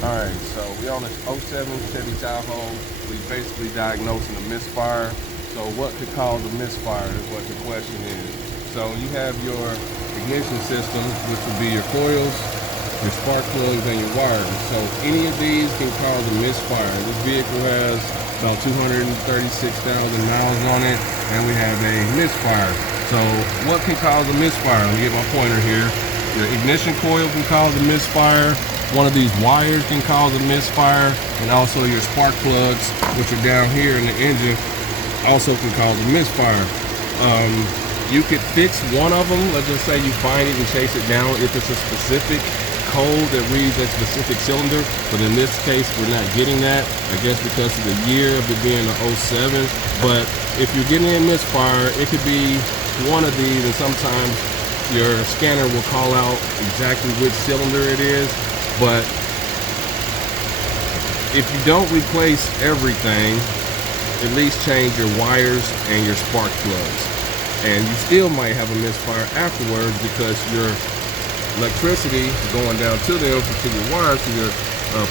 Alright, so we on this '07 Chevy Tahoe. We basically diagnosing a misfire. So what could cause a misfire is what the question is. So you have your ignition system, which would be your coils, your spark plugs, and your wires. So any of these can cause a misfire. This vehicle has about 236,000 miles on it, and we have a misfire. So what can cause a misfire? Let me get my pointer here. Your ignition coil can cause a misfire. One of these wires can cause a misfire, and also your spark plugs, which are down here in the engine, also can cause a misfire. You could fix one of them. Let's just say you find it and chase it down if it's a specific code that reads a specific cylinder, but in this case we're not getting that, I guess because of the year of it being the '07. But if you're getting a misfire, it could be one of these, and sometimes your scanner will call out exactly which cylinder it is. But if you don't replace everything, at least change your wires and your spark plugs, and you still might have a misfire afterwards because your electricity going down to them, to your wires, to your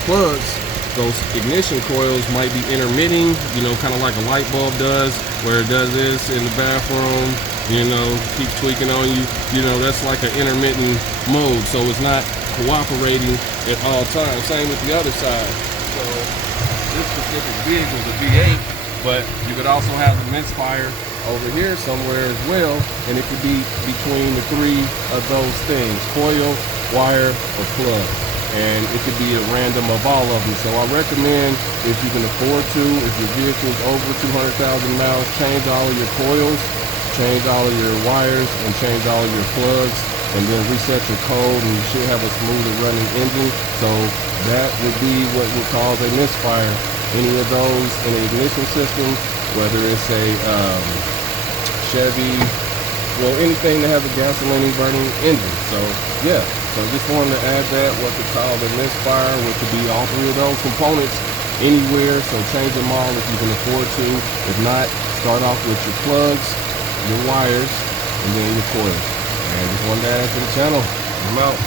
plugs. Those ignition coils might be intermitting, you know, kind of like a light bulb does, where it does this in the bathroom, you know, keep tweaking on you. You know, that's like an intermittent mode, so it's not cooperating at all times. Same with the other side. So this specific vehicle is a V8, but you could also have the misfire over here somewhere as well, and it could be between the three of those things: coil, wire, or plug. And it could be a random of all of them. So I recommend, if you can afford to, if your vehicle is over 200,000 miles, change all of your coils, change all of your wires, and change all of your plugs, and then reset your code, and you should have a smoother running engine. So that would be what would cause a misfire. Any of those in the ignition system, whether it's a Chevy, well, anything that has a gasoline burning engine. So yeah, so just wanted to add that, what could cause a misfire, what could be all three of those components anywhere. So change them all if you can afford to. If not, start off with your plugs, your wires, and then your coils. And just wanted to add to the channel. I'm out.